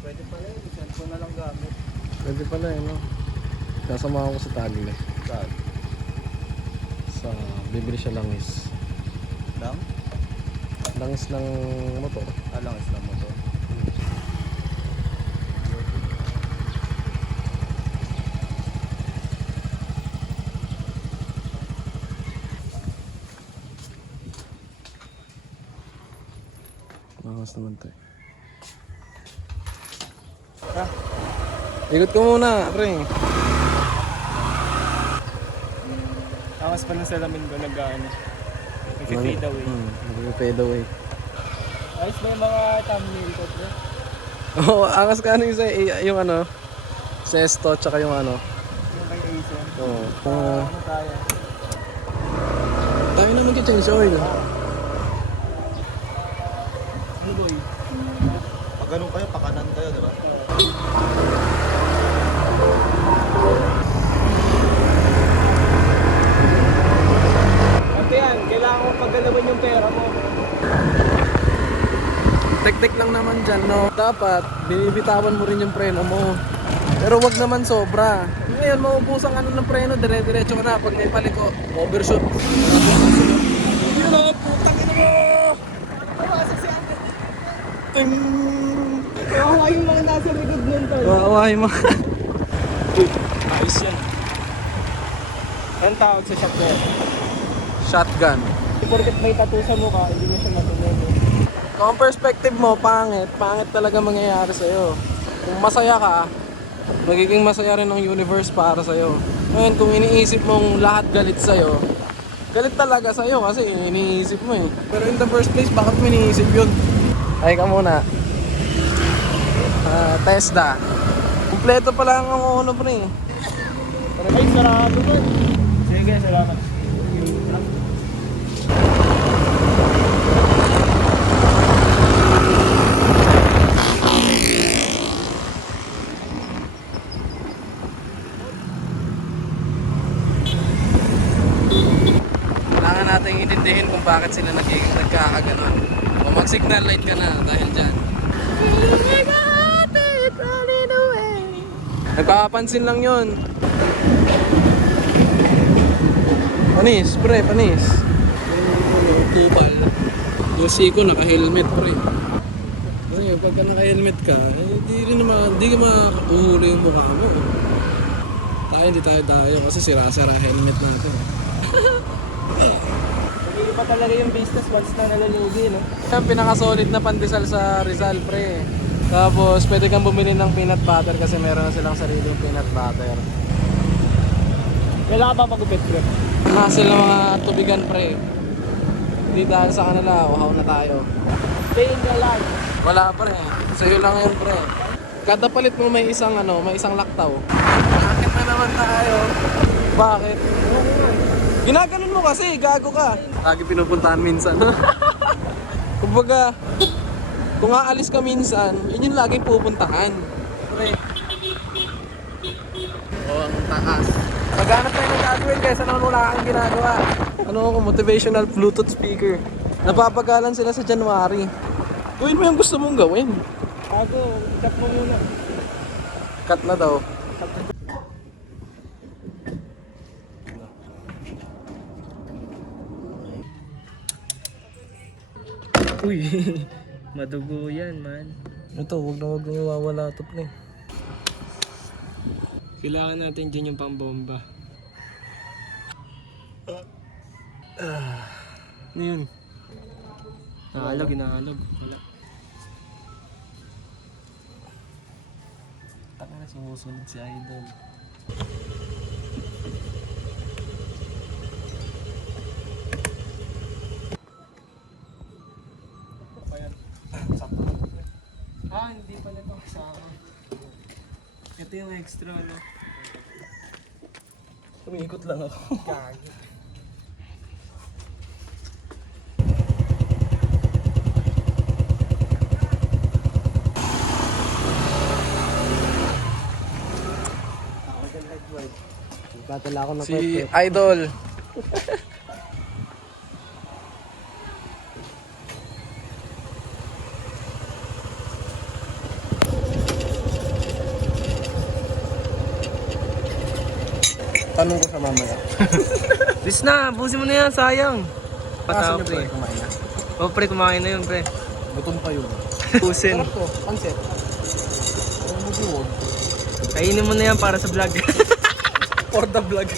Pwede pala yun. Cellphone na lang gamit. Pwede pala eh, no? Kasama ko sa Tagle. Saan? Sa bibili siya langis. Lang? Langis ng motor. Lang islam mo to. Langis naman to eh. Ha? Ikot ko muna, pre. Angas pa ng salamin ko nag-ano. Nag-fade away. Nag-fade away. Ayos ba yung mga thumbnail ko bro? Oo, angas ka ano yung ano, Sesto, tsaka yung ano. Yung kay Ason. Oo. Ano tayo? Tayo naman kichange oil. Bugoy. Pag ganun kayo, pakanan kayo, di ba? Ate yan, kailangan ko paggalawin yung pera mo. Tek-tek lang naman dyan, no? Dapat, binibitawan mo rin yung preno mo. Pero wag naman sobra. Ngayon, mauubos ang ano ng preno, dire-diretso ka na. Pag may paliko, overshoot. Yun o, putang ina mo! Ting! Kawawa yung mga nasa likod nun tol. Kawawa yung mga... Ayos yan. Anong tawag sa shop na yan? Shotgun. Porket may tattoo sa mukha, hindi mo siya matuloy. Kung ang perspective mo, pangit talaga mangyayari sa'yo. Kung masaya ka, magiging masaya rin ang universe para sa'yo. Ngayon, kung iniisip mong lahat galit sa'yo, galit talaga sa'yo kasi iniisip mo eh. Pero in the first place, bakit mo iniisip yun? Ay ka muna. Tesla. Kompleto pa lang ang ano pre. Ay, sarado to. Sige, salamat. Kailangan natin intindihin kung bakit sila nagkakaganon. O mag-signal light ka na dahil dyan. Nagpapansin lang yun. Panis, pre, panis. Yung kupal. Yung siko naka-helmet, pre. Kasi pagka naka-helmet ka, hindi ka mauhuli yung mukha mo. Hindi tayo kasi sira-sira helmet natin. Hindi pa talaga yung business once na nalalugi, no? Ang pinaka-solid na pandesal sa Rizal, pre. Tapos pwede kang bumili ng peanut butter kasi meron na silang sariling peanut butter. Kailangan pa magupit, bro. Hassle ng mga tubigan, pre. Hindi dahil sa kanila, uhaw na tayo. Stay in the line. Wala, pre. Sa'yo lang yun, pre. Kada palit mo may isang laktaw. Bakit na naman tayo? Bakit? Ginaganon mo kasi, gago ka. Lagi pinupuntahan minsan. Kumbaga, kung aalis ka minsan, yun yung laging pupuntahan. Pre. Ang taas. Maghanap tayo ng gagawin kaysa naman wala kang ginagawa. Motivational Bluetooth speaker. Napapagalan sila sa January. Gawin mo yung gusto mong gawin. Ako, cut mo muna. Cut na daw. Uy, madugo yan, man. Ito, wag na iwawala ito, pre. Kailangan natin dyan yung pambomba. Ano yun? Inaalog. Wala. Taka na, sumusunod si Idol. Hindi pala ito kasama. Ito yung extra, no? Tumiikot lang ako. Gagi. Battle ako na si Idol. Tanong ko sa mamaya. Bis na, busin mo na yan, sayang. Asan Patao, niyo pre? pre. Kumain na. O, pre, kumain na yun, pre. Gutom pa yun. Busin. Sarap to. Pansit. Ano mo buwag? Kainin mo na yan para sa vlog. For the vlog.